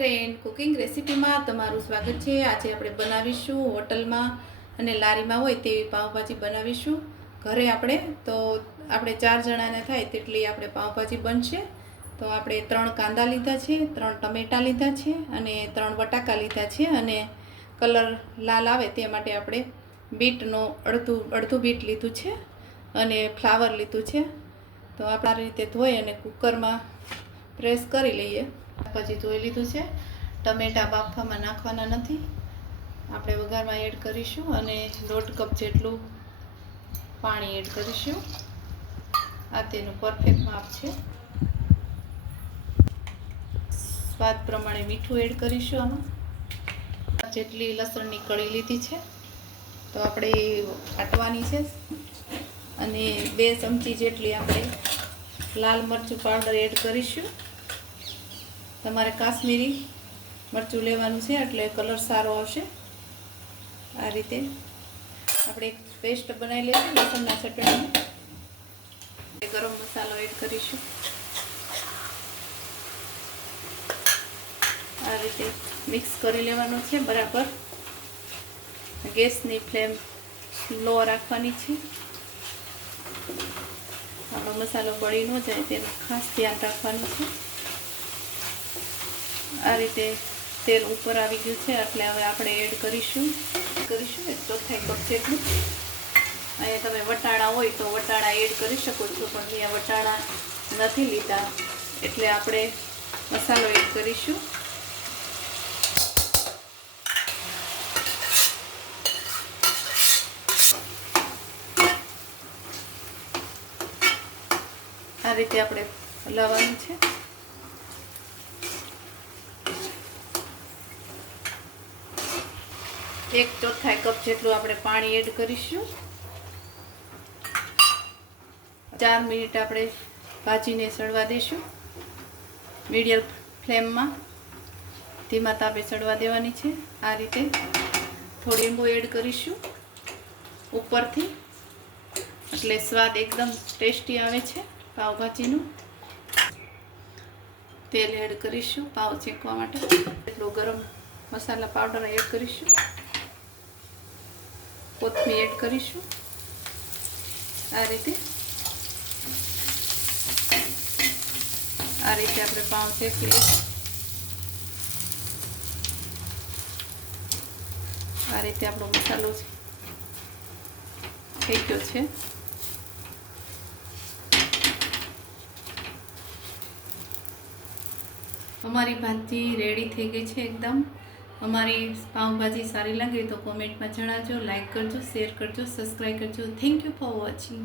Friend, cooking રેસીપીમાં તમારું સ્વાગત છે। આજે આપણે બનાવીશું હોટલમાં અને લારીમાં હોય તેવી પાવભાજી બનાવીશું ઘરે આપણે। તો આપણે 4 જણાને થાય તેટલી આપણે પાવભાજી બનશે। તો આપણે 3 કાંદા લીધા છે, 3 ટમેટા લીધા છે અને 3 બટાકા લીધા છે અને કલર લાલ આવે તે માટે આપણે બીટનો અડધું બીટ લીધું છે અને ફ્લાવર લીધું છે। તો આપણે આ રીતે ધોઈ અને કુકરમાં પ્રેસ કરી લઈએ। પછી ધોઈ લીધું છે। ટમેટા બાફવામાં નાખવાના નથી, આપણે વઘારમાં એડ કરીશું અને 1.5 કપ જેટલું પાણી એડ કરીશું। આ તેનું પરફેક્ટ માપ છે। સ્વાદ પ્રમાણે મીઠું એડ કરીશું। આમાં જેટલી લસણની કળી લીધી છે તો આપણે કાટવાની છે અને 2 ચમચી જેટલી આપણે લાલ મરચું પાવડર એડ કરીશું। તમારે કાશ્મીરી મરચું લેવાનું છે એટલે કલર સારો આવશે। આ રીતે આપણે એક પેસ્ટ બનાવી લઈશું લસણના ચટણીની। ગરમ મસાલો એડ કરીશું। આ રીતે મિક્સ કરી લેવાનો છે બરાબર। ગેસની ફ્લેમ લો રાખવાની છે। આપણો મસાલો બળી ન જાય તેનું ખાસ ધ્યાન રાખવાનું છે। આ રીતે તેલ ઉપર આવી ગયું છે એટલે હવે આપણે એડ કરીશું 1/4 કપ જેટલું। અહીંયા તમે વટાણા હોય તો વટાણા એડ કરી શકો છો, પણ અહીંયા વટાણા નથી લીધા એટલે આપણે મસાલો એડ કરીશું। આ રીતે આપણે હલાવવાનું છે। 1/4 કપ જેટલું આપણે પાણી એડ કરીશું। 4 મિનિટ આપણે ભાજીને સળવા દઈશું। મીડિયમ ફ્લેમમાં ધીમા તાપે સળવા દેવાની છે। આ રીતે થોડી લીંબુ એડ કરીશું ઉપરથી, એટલે સ્વાદ એકદમ ટેસ્ટી આવે છે પાવભાજીનું। તેલ એડ કરીશું પાવ શેકવા માટે। એટલો ગરમ મસાલા પાવડર એડ કરીશું। કોથમીર એડ કરીશું। આ રીતે આપણે પાવ શેકી લઈશું। આ રીતે આપણો મસાલો થઈ ગયો છે। અમારી ભાજી રેડી થઈ ગઈ છે એકદમ। અમારી પાવભાજી સારી લાગે તો કોમેન્ટમાં જણાવજો, લાઈક કરજો, શેર કરજો, સબસ્ક્રાઈબ કરજો। Thank you for watching.